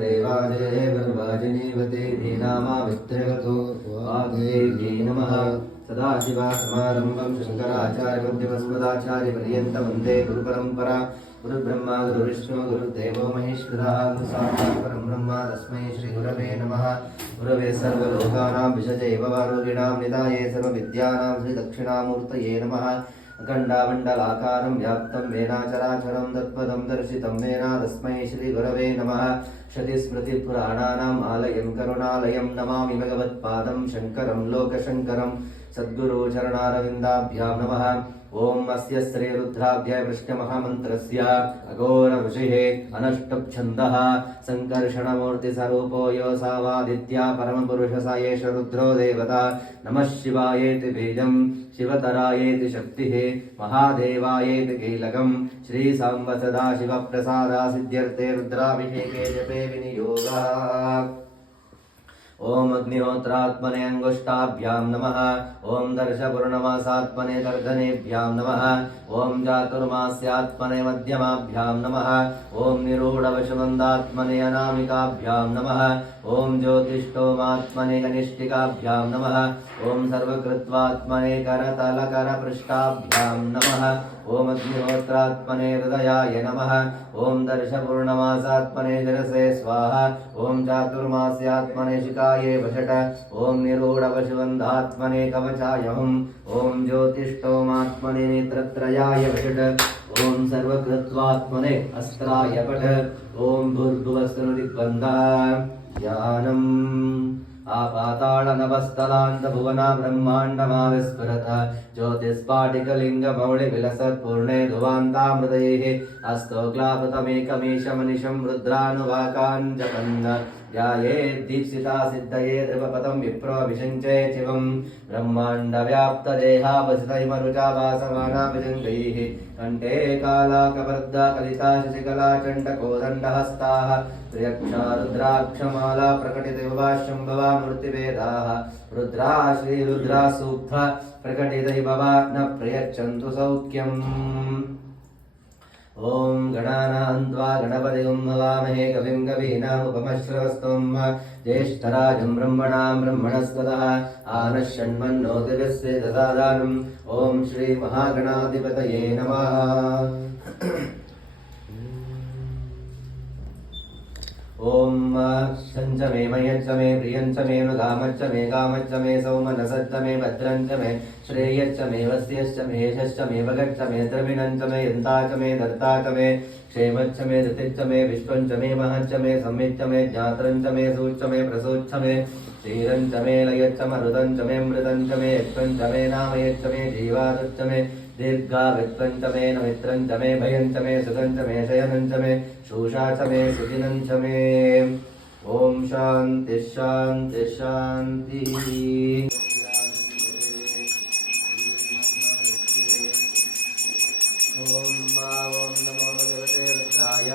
देवादेवर्वाजिनीवते दीनामावित्रगतो वाग्देव्यै नमः। सदाशिवासमारम्भं शङ्कराचार्यमध्यमस्मदाचार्यपर्यन्तं वन्दे गुरुपरम्परा। गुरुब्रह्मा गुरुविष्णु गुरुदेवो महेश्वरः गुरुसाक्षात् परं ब्रह्म तस्मै श्रीगुरवे नमः। गुरवे सर्वलोकानां विषजे भवारोगिणां निधाये सर्वविद्यानां श्रीदक्षिणामूर्तये नमः। अखण्डामण्डलाकारं व्याप्तं येन चराचरं तत्पदं दर्शितं येन तस्मै श्रीगुरवे नमः। श्रुतिस्मृतिपुराणानाम् आलयं करुणालयं नमामि भगवत्पादं शङ्करं लोकशङ्करं सद्गुरुचरणारविन्दाभ्यां नमः। ओम अस्य श्रीरुद्राध्याय कृष्णमहामन्त्रस्य अघोर ऋषिः अनष्टछन्दः सङ्कर्षणमूर्तिस्वरूपो योऽसावादित्या परमपुरुष स एष रुद्रो देवता। नमः शिवायेति बीजं शिवतरायेति शक्तिः महादेवायेति कीलकं श्रीसाम्ब सदाशिवप्रसादा सिद्ध्यर्थे रुद्राभिषेके जपे विनियोगः। ओम अग्निहोत्रात्मने अंगुष्ठाभ्यां नमः। ओम दर्शपूर्णमासात्मने तर्जनेभ्यां नमः। ओम चातुर्मास्यात्मने मध्यमाभ्यां नमः। ओम निरूढवशमन्दात्मने अनामिकाभ्यां नमः। ओम ज्योतिष्ठोमात्मने कनिष्ठिकाभ्यां नमः। ओम सर्वकृत्वात्मने करतलकरपृष्ठाभ्यां नमः। ओम अग्निहोत्रात्मने हृदयाय नमः। ओम दर्शपूर्णमासात्मने शिरसे स्वाहा। ओम चातुर्मास्यात्मने शिखाये वषट। ओम निरूढवशवन्धात्मने कवचाय हुम्। ओम ज्योतिष्ठोमात्मने नेत्रत्रयाय वषट। ओम सर्वकृत्वात्मने अस्त्राय पठ। ओम भूर्भुवस्सुनुदिग्बन्धः ज्ञानम् आपाताळनभस्थलान्तभुवना ब्रह्माण्डमाविस्फुरत ज्योतिस्फाटिकलिङ्गमौलिविलसत्पूर्णे ध्रुवान्तामृतैः अस्तोक्लापतमेकमीशमनिशं रुद्रानुवाकान् जपन् ध्यायेद्दीक्षिता सिद्धये ध्रुवपदं विप्रोऽभिषिञ्चे शिवं ब्रह्माण्डव्याप्तदेहावसितैमरुचावासमानाभिजङ्गैः कण्ठे कालाकवर्धा कलिता शशिकला चण्डकोदण्डहस्ताः प्रियक्षा रुद्राक्षमाला प्रकटितविभाशम्भवा मूर्तिवेदाः रुद्रा श्रीरुद्रा सूक्ता प्रकटितविभवा न प्रयच्छन्तु सौख्यम्। ओम गणानां त्वा गणपतिं हवामहे कविं कवीनामुपमश्रवस्तं ज्येष्ठराजं ब्रह्मणां ब्रह्मणस्पतः आनः षण्मन्नोतिभिस्ते ददादानम्। ओम श्री महागणाधिपतये नमः। ओम शञ्च मे मयच्च मे प्रियञ्च मे नुगामच्च मे कामच्च मे सौमनसच्च मे भद्रञ्च मे श्रेयश्च मे वस्यश्च मे यशश्च मे भगच्च मे द्रविणञ्च मे यन्ता च मे धर्ता च मे क्षेमच्च मे धृतिश्च मे विश्वञ्च मे महच्च मे संमिच्च मे ज्ञात्रञ्च मे सूच्च मे प्रसूच्च मे क्षीरञ्च मे लयच्च मरुदञ्च मे मृतञ्च मे यक्ष्वञ्च मे नामयच्च मे जीवादुच्च मे दीर्घावित्वञ्च मे नमित्रञ्च मे भयञ्च मे सुखञ्च मे शयनञ्च मे शूषा च मे सुदिनञ्च मे। ओम शान्ति शान्ति शान्तिः। ओम नमो भगवते रुद्राय।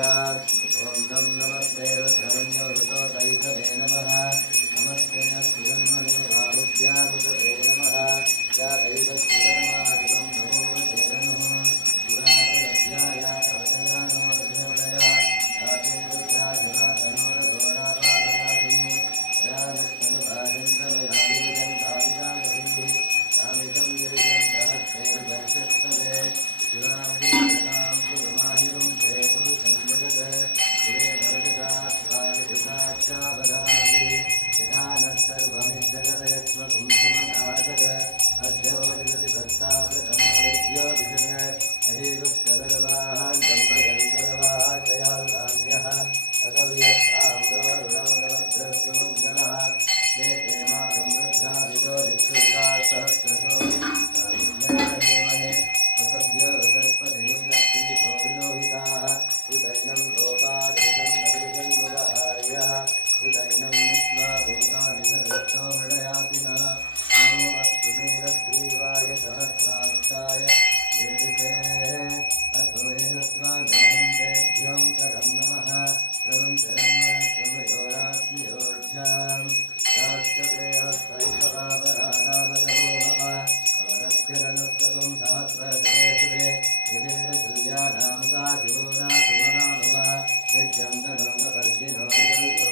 ओम नमस्ते रुद्रमन्यो ऋतोतैषवे नमः। नमस्ते नस्तिरन्मने राहुभ्यामुदते नमः। या दैवस्तिरन्मादिवं नमो वदेरनुः। पुरातरध्याय कवचयानो रघुवदया याते रुद्राजवातनोरघोरापादनाशिनी या लक्ष्मणुभाषन्तमयादिविजन्ताविजागतिः यामितं गिरिजन्तहस्तेर्वर्षस्तवे शिवाङ्गीकृतां कुरुमाहिरुं ते पुरुषं जगत् शिवे भरजगात्वादिभृताच्चावधानति यथा नः सर्वमिज्जगदयक्ष्मकुं सुमनासद अद्यवजगति भक्ता प्रथमो विद्योऽभिषक् अहीगुप्तगर्वाहान्तं भयङ्करवाचयान्तान्यः अकव्यस्ताम्रवरुणमगमद्रव्यमङ्गलः ते ते मातं रुद्रादितो विक्षुभिता सहस्रशो हेमहे वसभ्य वसर्पतिनीलग्रीवो विलोहिताः उदैनं गोपादृशं नगृशं मुदार्यः उदैनं विश्वा भूतानि सर्वतो मृडयातिनः नमो अस्तु नीलग्रीवाय सहस्राक्षाय दीर्घे अतो यशस्वानोहं तेभ्यों करं नमः क्रमं चरन्मयोरात्मयोध्याम् यास्यते हस्तैकपापराधामगमो मम अवरत्यदनुस्तकं सहस्रशते सुते निधीरशल्यानां काशिवो नासुमना भव विद्यं धनं कपर्दिनो विदल्यो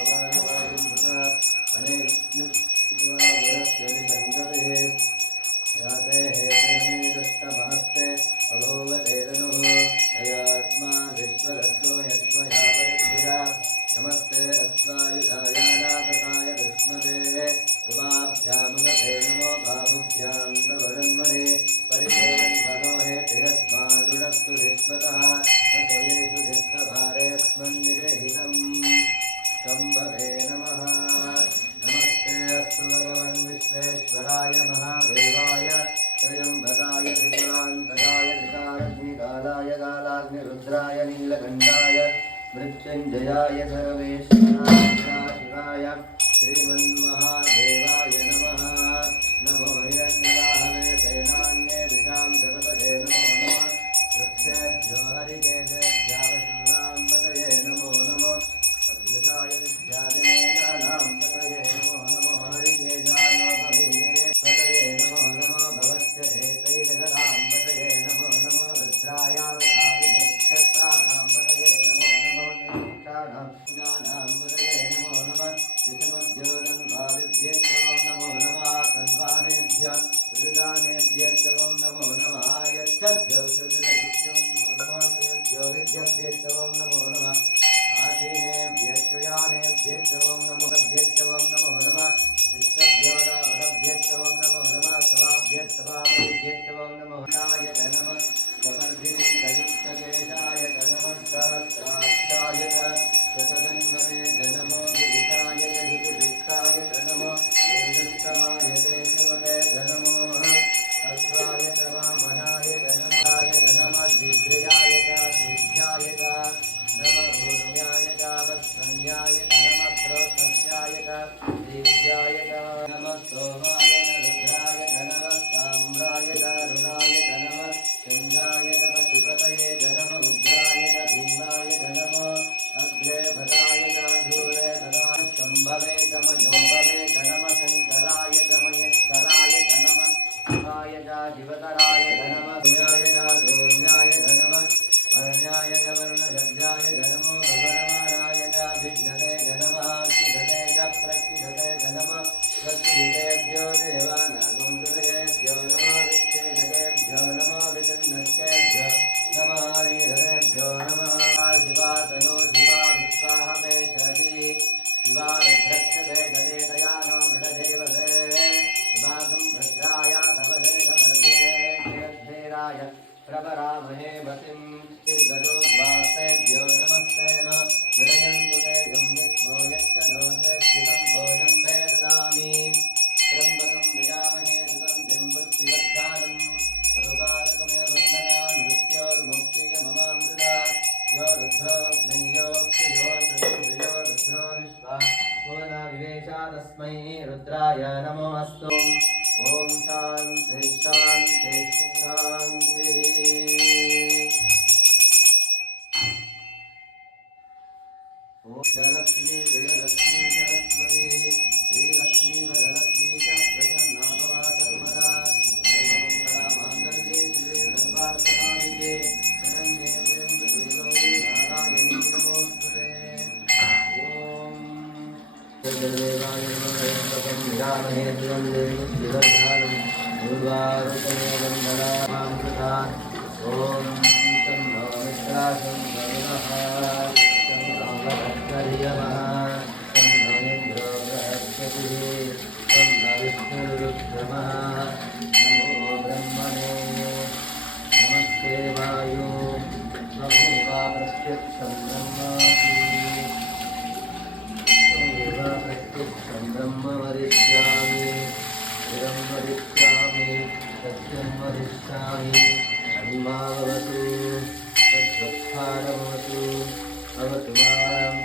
मृत्युञ्जयाय सर्वेश्वराय शिवाय श्रीमन्महादेवाय नमः। नमो हिरण्यवाहने सेनान्ये दिशां जगतये नमो नमः। वृक्षेभ्यो हरिकेशेभ्यावशूनां पतये नमो नमः। सद्वृषाय विद्यादिनेनानां पतये नमो नमः। हरिकेशायोपवीतिने पतये नमो नमः। भवस्य एतैर्जगदां पतये नमो नमः। रुद्रायावधाविने क्षत्राणां पतये नमो नमः। निरीक्षाणां गानां पतये नमो नमः। विषमद्योदन्वादिभ्येभ्यो नमो नमः। तन्वानेभ्यः प्रदानेभ्यः नमो नमः। यच्छद्भ्यो सुदृढभ्यो नमो नमः। तयोभ्यो विद्यभ्येभ्यो नमो नमः। आदीनेभ्यः यानेभ्यः नमो नभ्यः नमो नमः। विष्टभ्यो वरभ्यः नमो नमः। सवाभ्यः सवाभ्यः नमो नाय नमः। सवर्धिने दयुक्तकेशाय नमः। सहस्राक्षाय शतजन्मने नमो। विदिताय विदिताय नमो। वेदस्तमाय देशवते नमो। अश्वाय वामनाय नमः नमः। शीघ्रयाय शीघ्राय नमः। ऊर्म्याय वत्सन्याय नमः। प्रोत्तस्याय दीर्घाय नमः। सोमाय रुद्राय नमः। ताम्राय रुणाय नमः। चन्द्राय शिवतये नमः। उग्राय भीमाय नमः। अग्रे भदाय धूरे भदाय शम्भवे तमयोभवे नमः। शङ्कराय मयस्कराय नमः। शिवाय शिवतराय नमः। सूर्याय नमः। वर्ण्याय वर्णजज्ञाय नमो। भगवन्मानाय विघ्नते नमः। सिद्धते प्रक्षिधते नमः। प्रक्षितेभ्यो देवानागं हृदयेभ्यो नमः। विच्छिन्नकेभ्यो नमः। विचिन्नकेभ्यो नमः। हरिहरेभ्यो नमः। शिवा तनो शिवा विश्वाहमेशजी शिवा रुद्रक्षते गजे दयानो मृडदेवसे शिवागं भद्राय तवसेनभर्गे जयद्धीराय प्रवरामहे मतिं निर्गजोद्वासेभ्यो नमस्तेन विरयन्तु ते यं विष्णो यच्च नोते स्थितं भोजं मे ददामि। त्र्यम्बकं यजामहे सुगन्धिं पुष्टिवर्धनम् उर्वारुकमेव बन्धनान् मृत्योर्मुक्तियममामृतात्। यो रुद्रोऽग्नियोऽक्षयो रुद्रो विश्वा भुवनाविवेशा तस्मै रुद्राय नमोऽस्तु। ॐ शान्ति शान्ति शान्तिः। लक्ष्मी जयलक्ष्मी सरस्वती श्रीलक्ष्मी वरलक्ष्मी च प्रसन्ना भवा सर्वदा। सर्वमङ्गला माङ्गल्ये शिवे सर्वार्थसाधिके शरण्ये त्र्यम्बके गौरी नारायणी नमोस्तुते। ॐ देवाय नमः। त्र्यम्बकं यजामहे सुगन्धिं पुष्टिवर्धनम् उर्वारुकमेव बन्धनान्। ॐ तन्नो मित्राः वरुणः यमः। तन्नो इन्द्रो बृहस्पतिः। तन्नो विष्णुरुक्रमः। नमो ब्रह्मणे नमस्ते वायो त्वमेव प्रत्यक्षं ब्रह्मासि। त्वमेव प्रत्यक्षं ब्रह्म वदिष्यामि। चिरं वदिष्यामि सत्यं वदिष्यामि। महिमा भवतु तद्वत्थानमवतु भवतु माम्।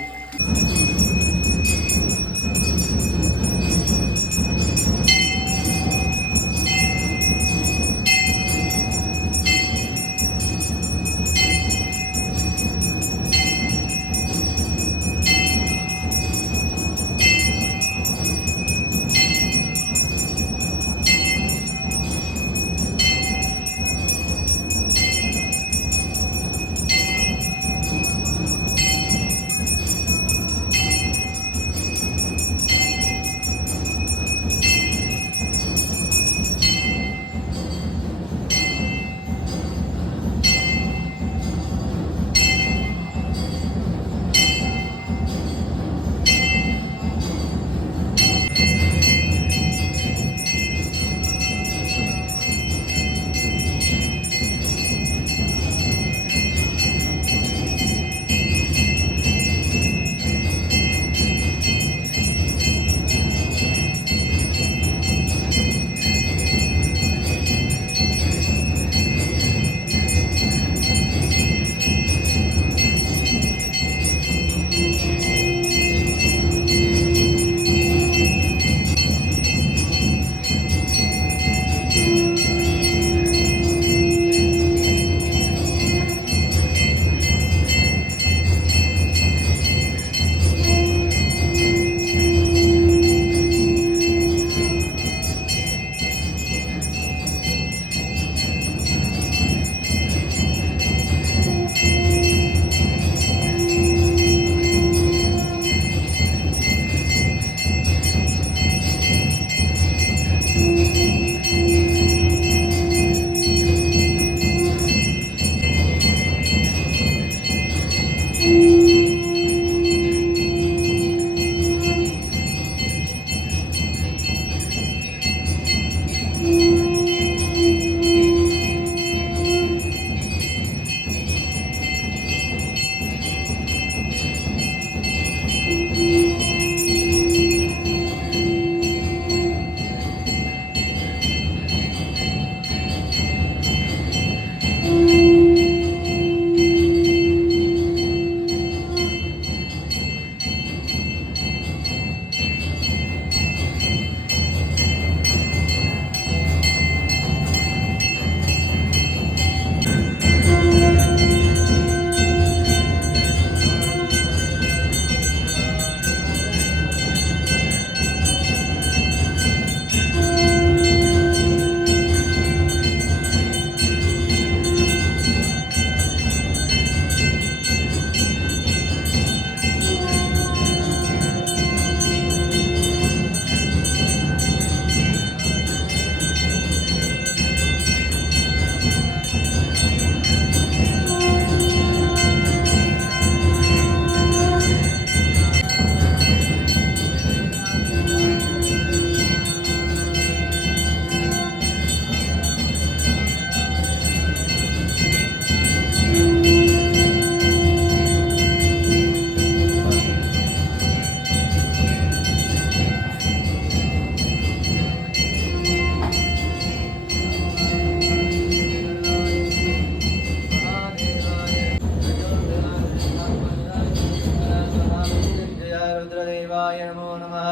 रुद्रदेवाय नमो नमः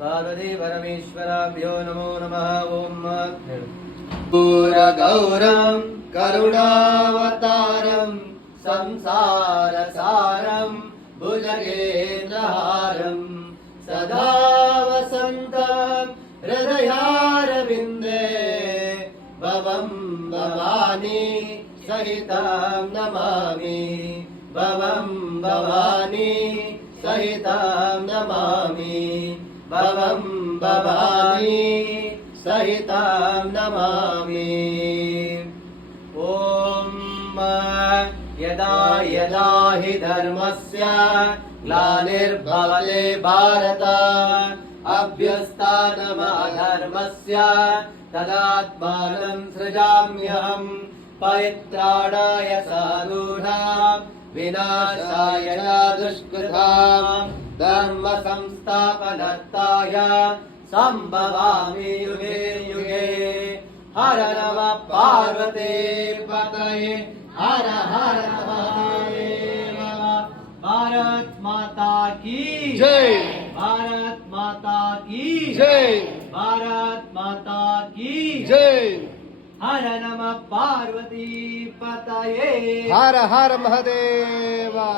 पार्वती परमेश्वराभ्यो नमो नमः ओम पूरगौरं करुणावतारं संसारसारं भुजगेन्द्रहारं सदा वसन्तं हृदयारविन्दे भवं भवानी सहितं नमामि भवं भवानी सहितं नमामि भवं भवानी सहितं नमामि ॐ यदा यदा हि धर्मस्य ग्लानिर्भवते भारत अभ्यस्तानमधर्मस्य तदात्मानं सृजाम्यहं परित्राणाय साधूनां विनाशाय च दुष्कृतां धर्म संस्थापनार्थाय संभवामि युगे युगे हर नमः पार्वती पतये हर हर महादेव भारत माता की जय भारत माता की जय भारत माता की जय हर नमः पार्वती पतये हर हर महादेवा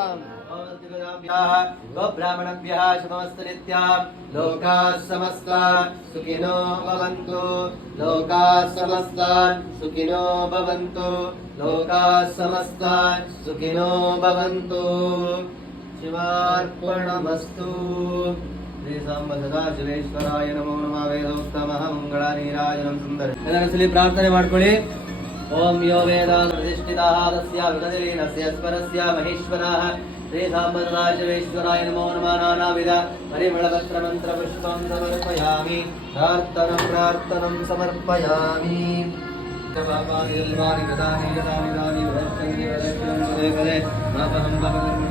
ब्राह्मणभ्यः शुभमस्तु नित्यं लोकाः समस्ताः सुखिनो भवन्तु लोकाः समस्ताः सुखिनो भवन्तु लोकाः समस्ताः सुखिनो भवन्तु शिवार्पणमस्तु श्री सांब सदाशिवेश्वराय नमो नमः ವೇದೋತ್ತಮಃ ಮಂಗಳಾನೀರಾಜನಂ ಸುಂದರ ಎಲ್ಲರಲ್ಲಿ ಪ್ರಾರ್ಥನೆ ಮಾಡ್ಕೊಳ್ಳಿ ಓಂ ಯೋ ವೇದ ಪ್ರತಿಷ್ಠಿತಃ ತಸ್ಯ ವಿನದಿನಸ್ಯ ಸ್ಮರಸ್ಯ ಮಹೇಶ್ವರಃ ಶ್ರೀ सांब सदाशिवेश्वराय नमो नमः नानाविध परिमलपत्र मंत्र पुष्पं समर्पयामि प्रार्थनं समर्पयामि पापानि जन्मानि कृतानि यतानि तानि भवन्ति वदन्ति पदे पदे नापहं भवनं